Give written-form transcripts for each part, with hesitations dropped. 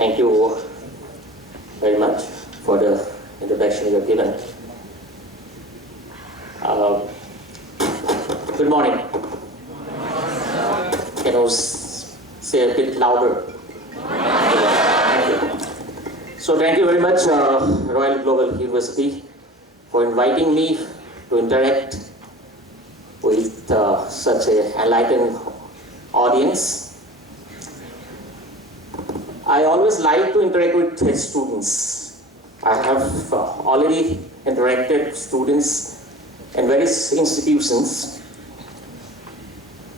Thank you very much for the introduction you have given. Good morning. Can you say a bit louder? Thank you. So thank you very much, Royal Global University, for inviting me to interact with such an enlightened audience. I always like to interact with students. I have already interacted with students in various institutions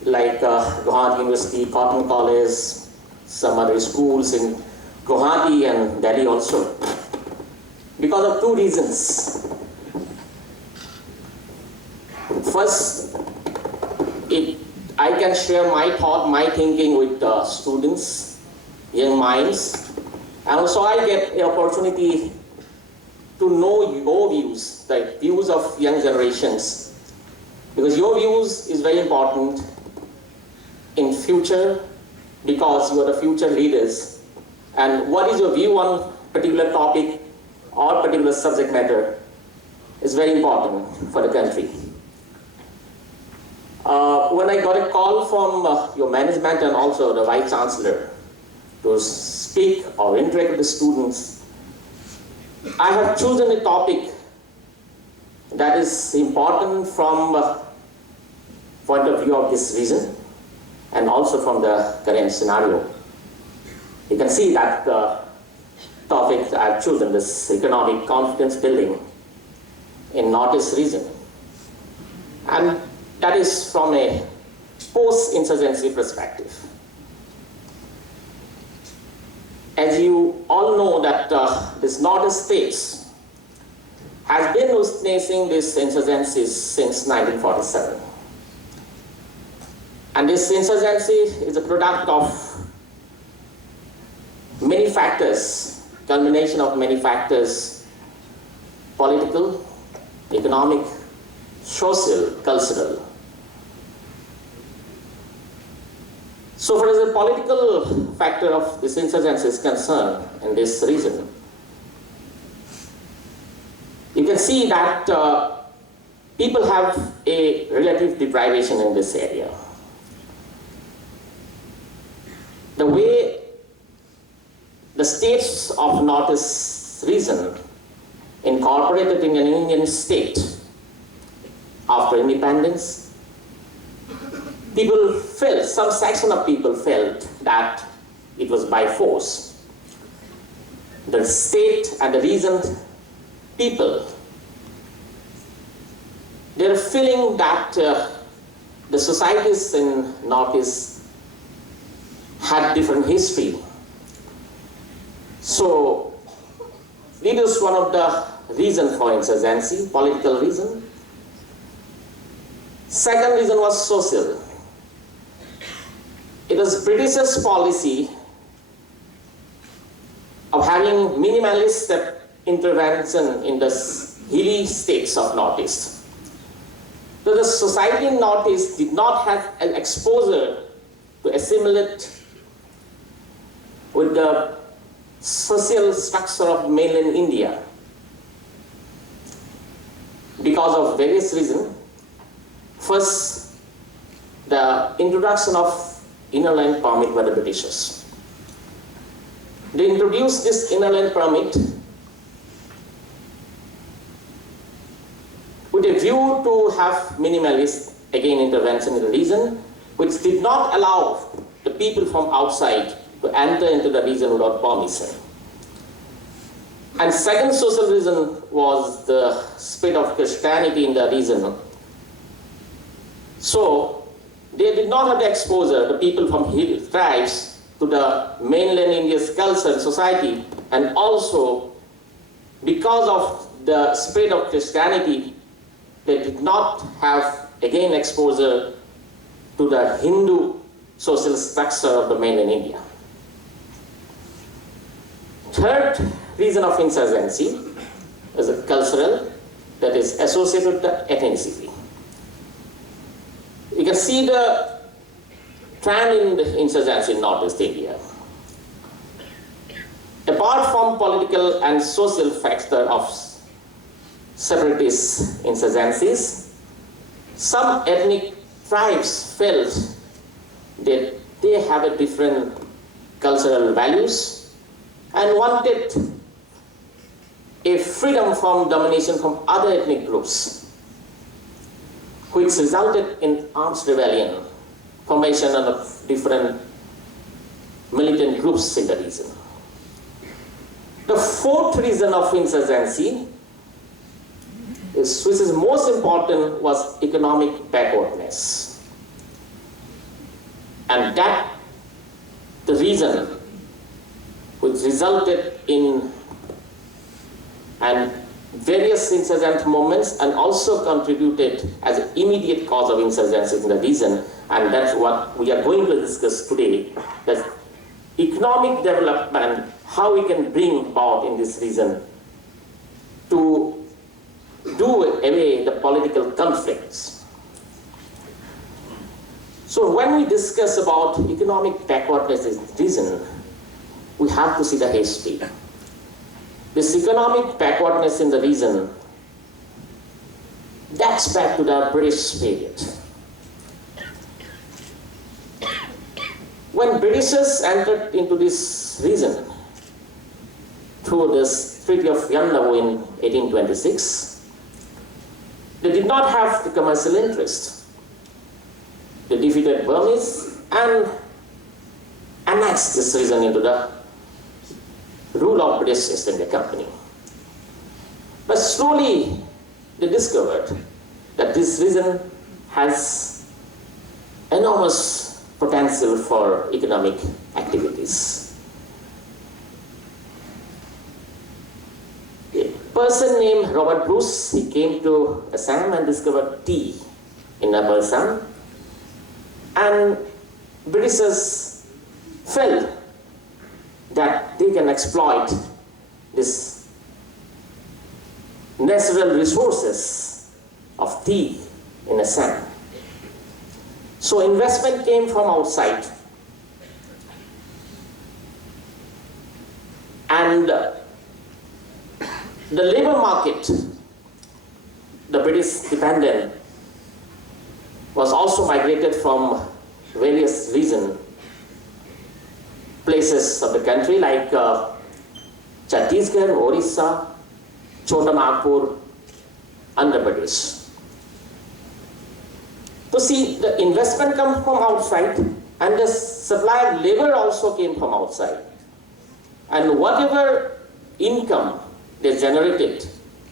like Guwahati University, Cotton College, some other schools in Guwahati and Delhi also, because of two reasons. First, I can share my thought, my thinking with students, young minds, and also I get the opportunity to know your views, the views of young generations, because your views is very important in future, because you are the future leaders. And what is your view on particular topic or particular subject matter is very important for the country. When I got a call from your management and also the Vice Chancellor to speak or interact with the students, I have chosen a topic that is important from point of view of this region and also from the current scenario. You can see that the topic I have chosen, this economic confidence building in Northeast region. And that is from a post-insurgency perspective. As you all know that this Northeast states has been witnessing this insurgency since 1947. And this insurgency is a product of many factors, culmination of many factors, political, economic, social, cultural. So far as the political factor of this insurgency is concerned in this region, you can see that people have a relative deprivation in this area. The way the states of Northeast region incorporated in an Indian state after independence, people felt, some section of people felt that it was by force. The state and the region people, they're feeling that the societies in Northeast had different history. So it is one of the reasons for insurgency, political reason. Second reason was social. It was British's policy of having minimalist intervention in the hilly states of Northeast. So the society in Northeast did not have an exposure to assimilate with the social structure of mainland India because of various reasons. First, the introduction of inner land permit by the Britishers. They introduced this inner land permit with a view to have minimalist, again, intervention in the region, which did not allow the people from outside to enter into the region without permission. And second social reason was the spread of Christianity in the region. So they did not have the exposure, the people from hill tribes, to the mainland India's culture and society, and also because of the spread of Christianity, they did not have, again, exposure to the Hindu social structure of the mainland India. Third reason of insurgency is a cultural, that is associated with the ethnicity. You can see the trend in the insurgency in Northeast India. from political and social factor of separatist insurgencies, some ethnic tribes felt that they have a different cultural values and wanted a freedom from domination from other ethnic groups, which resulted in armed rebellion, formation of different militant groups in the region. The fourth reason of insurgency, which is most important, was economic backwardness. And that the reason which resulted in and various insurgent movements and also contributed as an immediate cause of insurgency in the region, and that's what we are going to discuss today, that economic development, how we can bring about in this region to do away the political conflicts. So when we discuss about economic backwardness in the region, we have to see the history. This economic backwardness in the region dates back to the British period. When Britishers entered into this region through this Treaty of Yandawo in 1826, they did not have the commercial interest. They defeated Burmese and annexed this region into the rule of British East India Company. But slowly they discovered that this region has enormous potential for economic activities. A person named Robert Bruce, he came to Assam and discovered tea in Upper Assam, and Britishers felt that they can exploit this natural resources of tea in Assam. So investment came from outside, and the labor market, the British dependent, was also migrated from various regions, places of the country like Chhattisgarh, Orissa, Chota Nagpur, Andhra Pradesh. So see, the investment comes from outside and the supply of labor also came from outside. And whatever income they generated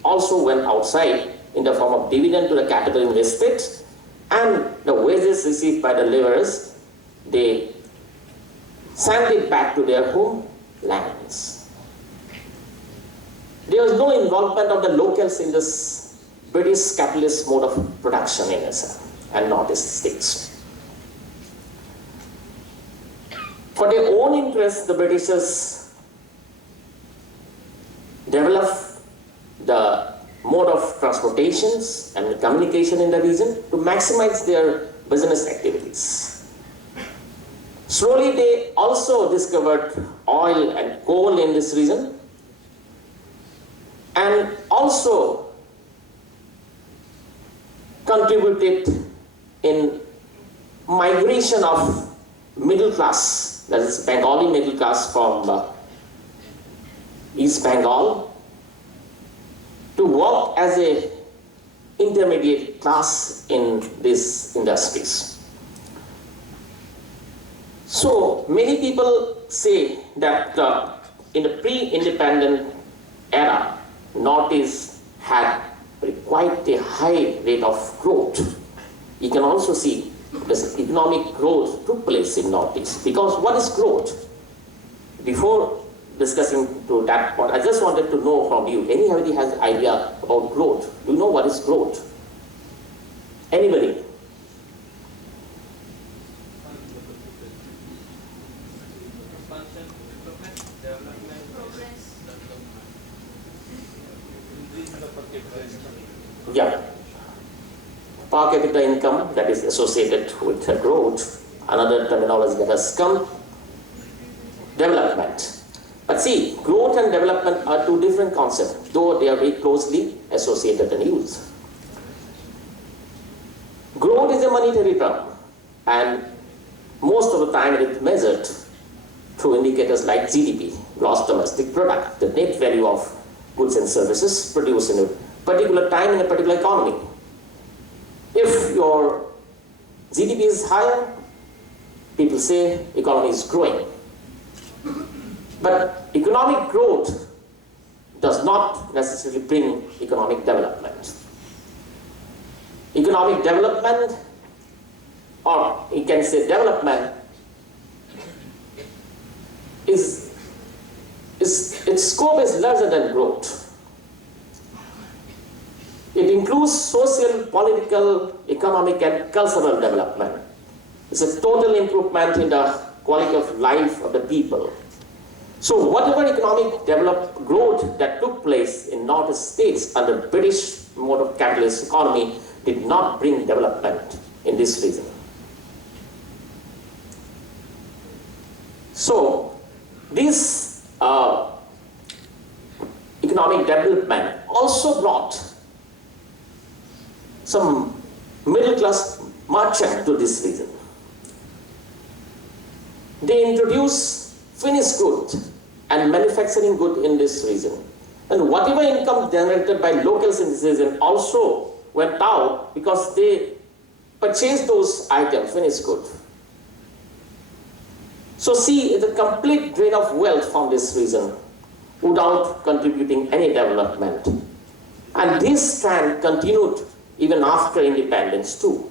also went outside in the form of dividend to the capital invested, and the wages received by the laborers, they sent it back to their homelands. There was no involvement of the locals in this British capitalist mode of production in Assam and northeast states. For their own interests, the Britishers developed the mode of transportations and communication in the region to maximize their business activities. Slowly they also discovered oil and coal in this region, and also contributed in migration of middle class, that is Bengali middle class from East Bengal, to work as a intermediate class in these industries. So many people say that in the pre-independent era, Northeast had quite a high rate of growth. You can also see this economic growth took place in Northeast. Because what is growth? Before discussing to that point, I just wanted to know from you, anybody has an idea about growth? Do you know what is growth? Anybody? Yeah. Per capita income that is associated with growth, another terminology that has come, development. But But see, growth and development are two different concepts, though they are very closely associated and used. Growth is a monetary term, and most of the time it is measured through indicators like GDP, gross domestic product, the net value of goods and services produced in a particular time in a particular economy. If your GDP is higher, people say economy is growing. But economic growth does not necessarily bring economic development. Economic development, or you can say development, its scope is larger than growth. It includes social, political, economic, and cultural development. It's a total improvement in the quality of life of the people. So whatever economic growth that took place in North states under British mode of capitalist economy did not bring development in this region. So this economic development also brought some middle class merchant to this region. They introduced finished good and manufacturing good in this region. And whatever income generated by locals in this region also went out because they purchased those items, finished good. So see, it's a complete drain of wealth from this region without contributing any development. And this trend continued even after independence too.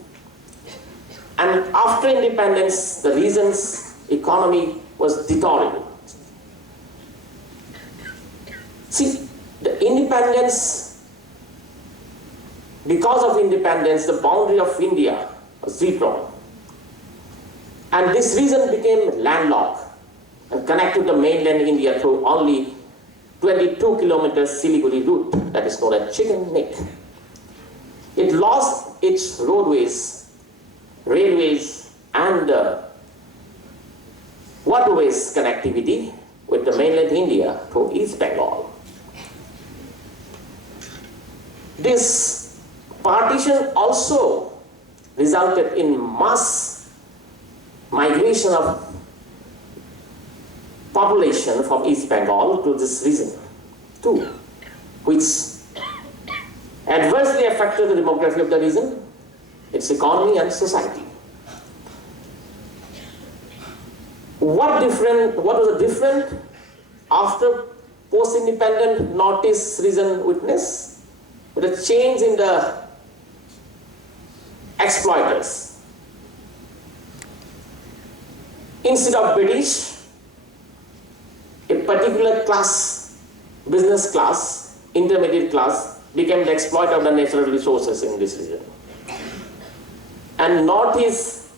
And after independence, the region's economy was deteriorating. See, the independence, because of independence, the boundary of India was redrawn. And this region became landlocked and connected to mainland India through only 22 kilometers Siliguri route, that is known as Chicken Neck. It lost its roadways, railways, and waterways connectivity with the mainland India through East Bengal. This partition also resulted in mass migration of population from East Bengal to this region too, which adversely affected the demography of the region, its economy and society. What was the different after post-independent Northeast region witnessed? With a change in the exploiters. Instead of British, a particular class, business class, intermediate class, became the exploiter of the natural resources in this region. And Northeast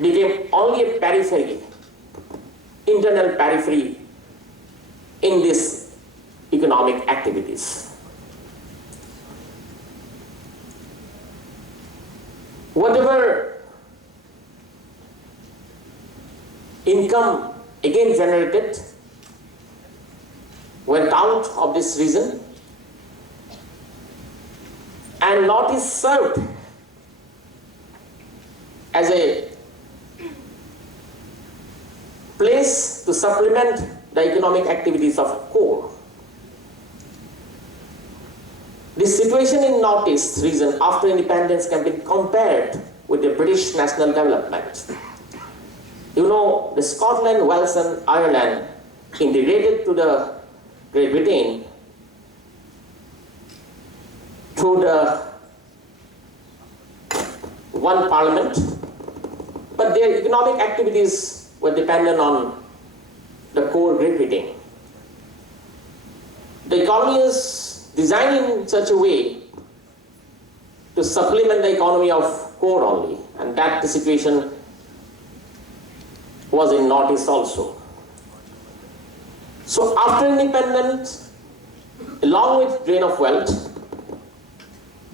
became only a periphery, internal periphery in these economic activities. Whatever income again generated went out of this region, and Northeast served as a place to supplement the economic activities of core. This situation in Northeast region after independence can be compared with the British national development. You know, the Scotland, Wales and Ireland integrated to the Great Britain through the one parliament, but their economic activities were dependent on the core Great Britain. The economy is designed in such a way to supplement the economy of core only, and that the situation was in Northeast also. So after independence, along with drain of wealth,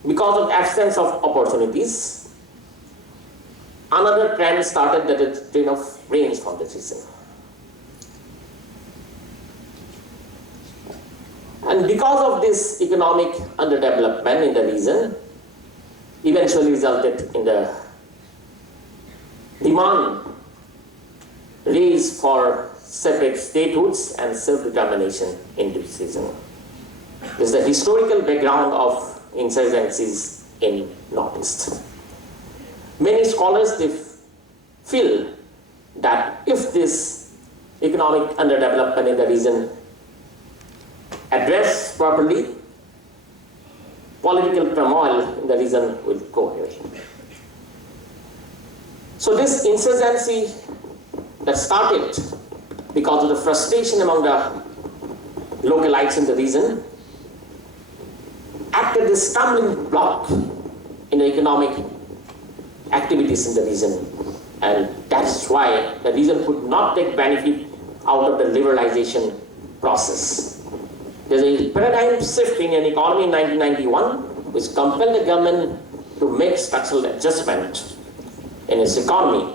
because of absence of opportunities, another trend started, that is drain of brains from the region. And because of this economic underdevelopment in the region, eventually resulted in the demand raised for separate statehoods and self-determination in this region. This is the historical background of insurgencies in Northeast. Many scholars they feel that if this economic underdevelopment in the region addressed properly, political turmoil in the region will go away. So this insurgency that started because of the frustration among the localites in the region acted as a stumbling block in the economic activities in the region, and that's why the region could not take benefit out of the liberalization process. There's a paradigm shift in an economy in 1991 which compelled the government to make structural adjustment in its economy.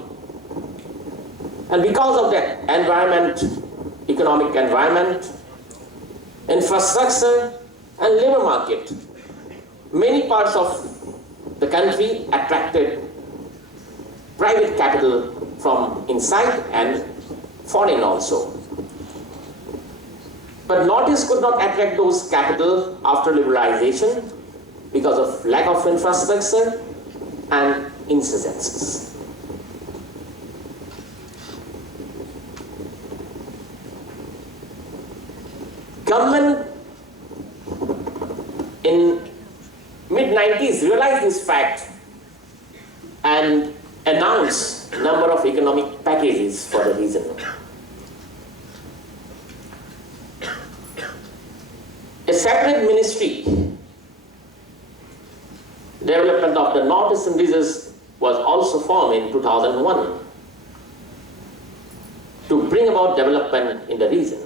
And because of that environment, economic environment, infrastructure and labor market, many parts of the country attracted private capital from inside and foreign also. But Northeast could not attract those capital after liberalization because of lack of infrastructure and insurgencies. Government in mid-90s realized this fact and announced a number of economic packages for the region. A separate ministry, development of the northeastern regions, was also formed in 2001 to bring about development in the region.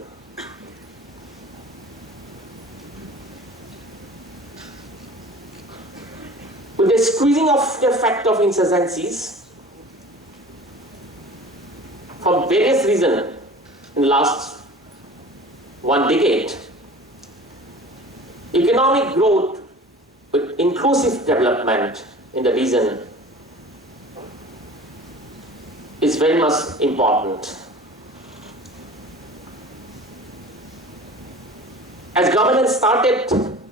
With the squeezing of the effect of insurgencies from various reasons in the last 1 decade, economic growth with inclusive development in the region is very much important. As government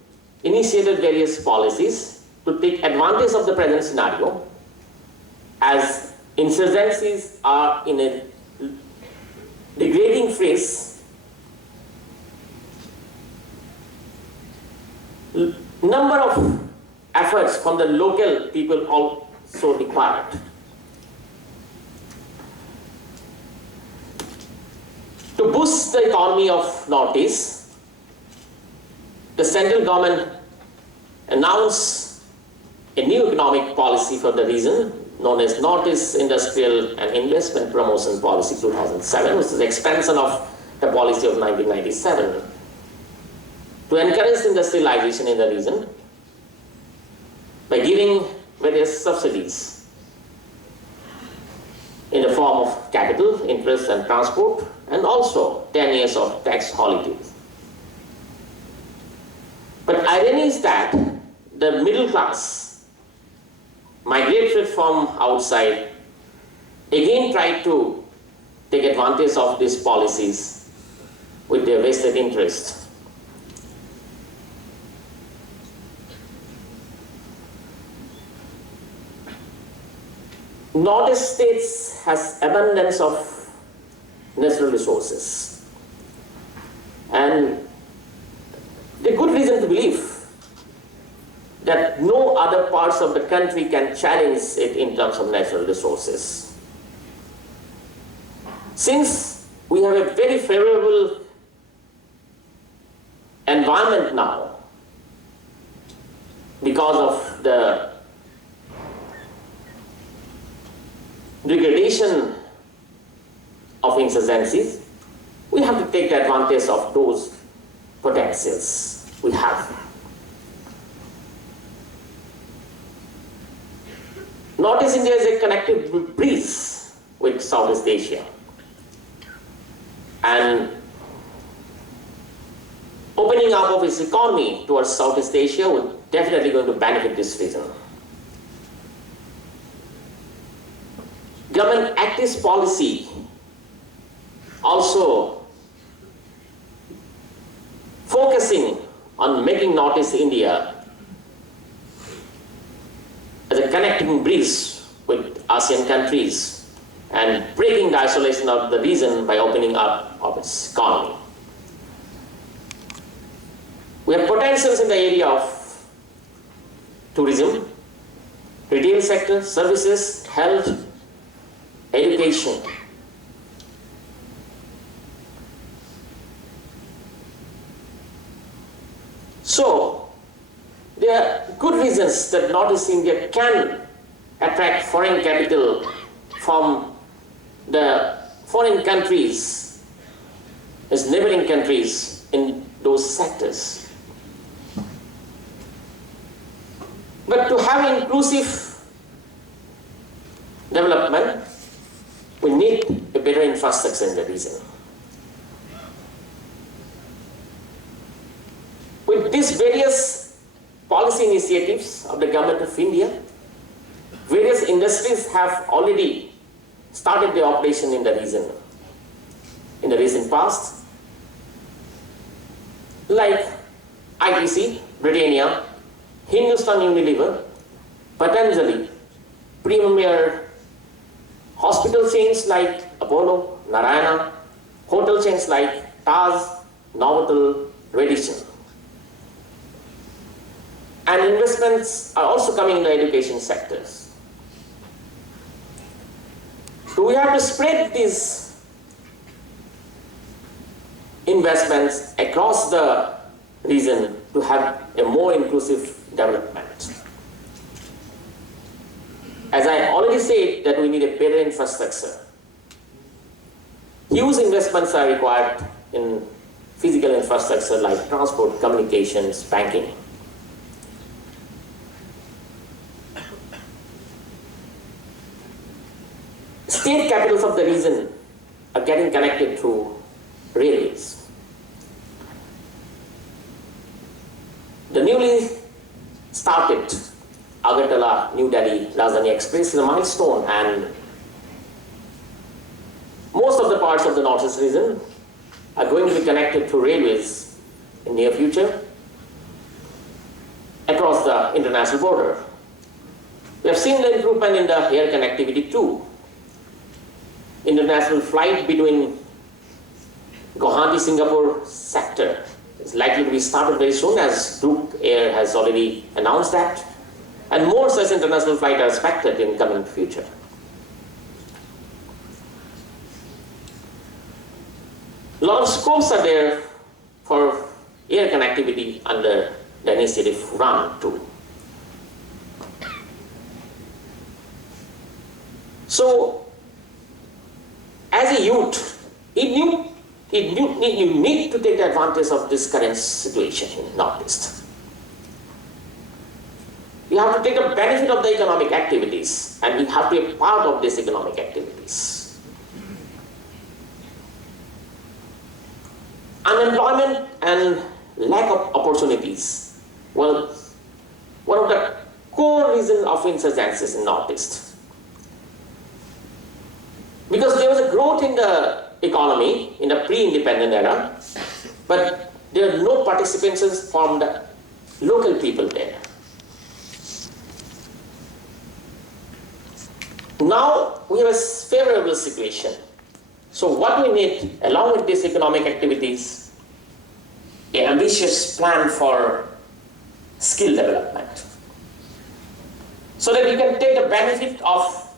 initiated various policies to take advantage of the present scenario, as insurgencies are in a degrading phase, number of efforts from the local people also required. To boost the economy of Northeast, the central government announced a new economic policy for the region known as Northeast Industrial and Investment Promotion Policy 2007, which is the expansion of the policy of 1997, to encourage industrialization in the region by giving various subsidies in the form of capital, interest and transport, and also 10 years of tax holidays. But irony is that the middle class migrated from outside again tried to take advantage of these policies with their vested interest. Northeast states has abundance of natural resources, and the good reason to believe that no other parts of the country can challenge it in terms of natural resources. Since we have a very favorable environment now, because of the degradation of insurgencies, we have to take advantage of those potentials we have. Northeast India is a connective breeze with Southeast Asia, and opening opening up of its economy towards Southeast Asia would definitely going to benefit this region. Government active policy also focusing on making Northeast India as a connecting bridge with ASEAN countries and breaking the isolation of the region by opening up of its economy. We have potentials in the area of tourism, retail sector, services, health, education. So, there are good reasons that Northeast India can attract foreign capital from the foreign countries, as neighboring countries in those sectors. But to have inclusive development, we need a better infrastructure in the region. With these various policy initiatives of the government of India, various industries have already started their operation in the region in the recent past, like ITC, Britannia, Hindustan Unilever, Patanjali, premier hospital chains like Apollo, Narayana, hotel chains like Taj, Novotel, Radisson. And investments are also coming in the education sectors. So we have to spread these investments across the region to have a more inclusive development. As I already said, that we need a better infrastructure. Huge investments are required in physical infrastructure like transport, communications, banking. State capitals of the region are getting connected through railways. The newly started Agartala, New Delhi, Rajdhani Express is a milestone, and most of the parts of the Northeast region are going to be connected through railways in near future across the international border. We have seen the improvement in the air connectivity too. International flight between Guwahati-Singapore sector is likely to be started very soon, as Duke Air has already announced that. And more such international flights are expected in coming future. A lot of scopes are there for air connectivity under the initiative run too. So, as a youth, you need to take advantage of this current situation in Northeast. You have to take the benefit of the economic activities, and you have to be a part of these economic activities. Unemployment and lack of opportunities were one of the core reasons of insurgencies in Northeast. Because there was a growth in the economy in the pre-independent era, but there are no participants from the local people there. Now we have a favorable situation. So what we need, along with these economic activities, an ambitious plan for skill development, so that you can take the benefit of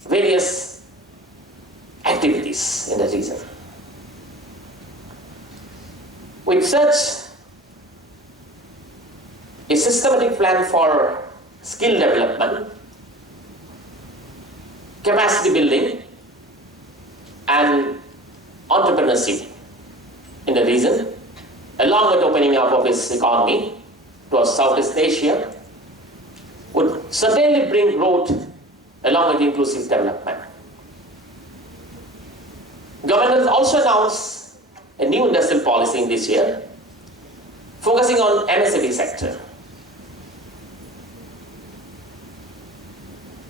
various activities in the region. With such a systematic plan for skill development, capacity building, and entrepreneurship in the region, along with opening up of its economy towards Southeast Asia, would certainly bring growth along with inclusive development. Government has also announced a new industrial policy in this year, focusing on MSME sector,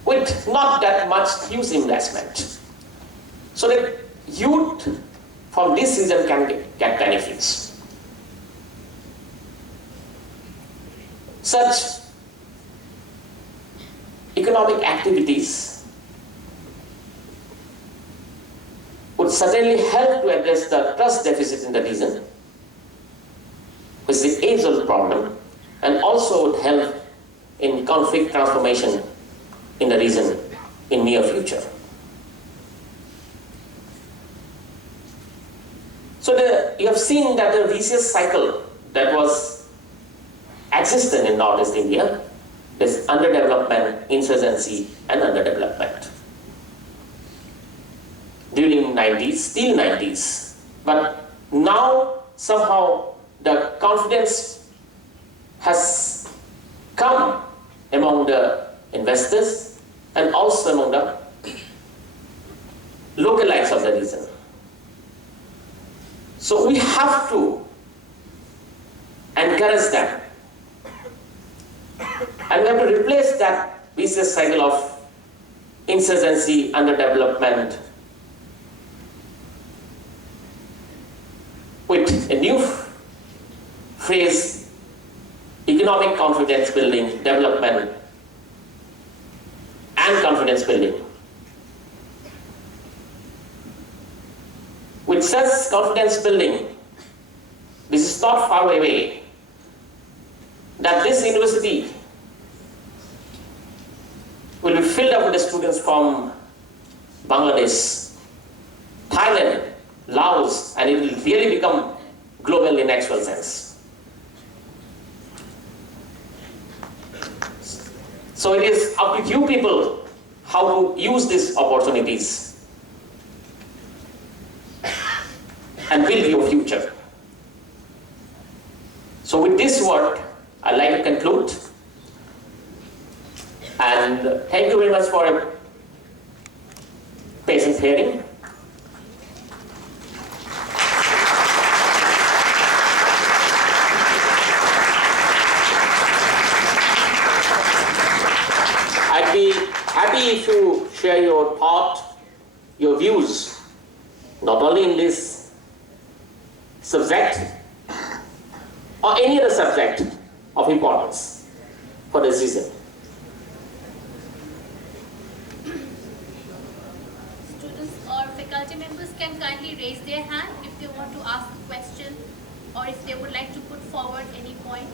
with not that much huge investment, so that youth from this region can get benefits. Such economic activities would certainly help to address the trust deficit in the region, which is the age-old problem, and also would help in conflict transformation in the region in near future. So you have seen that the vicious cycle that was existent in Northeast India, this underdevelopment, insurgency, and underdevelopment during 90s, still 90s. But now somehow the confidence has come among the investors and also among the localites of the region. So we have to encourage them, and we have to replace that vicious cycle of insurgency, underdevelopment with a new phrase, economic confidence building, development and confidence building. With such confidence building, this is not far away, that this university will be filled up with the students from Bangladesh, Thailand, Laos, and it will really become global in actual sense. So it is up to you people how to use these opportunities and build your future. So with this word, I'd like to conclude. And thank you very much for a patient hearing. I'd be happy if you share your thought, your views, not only in this subject or any other subject of importance for this reason. Students or faculty members can kindly raise their hand if they want to ask a question or if they would like to put forward any point.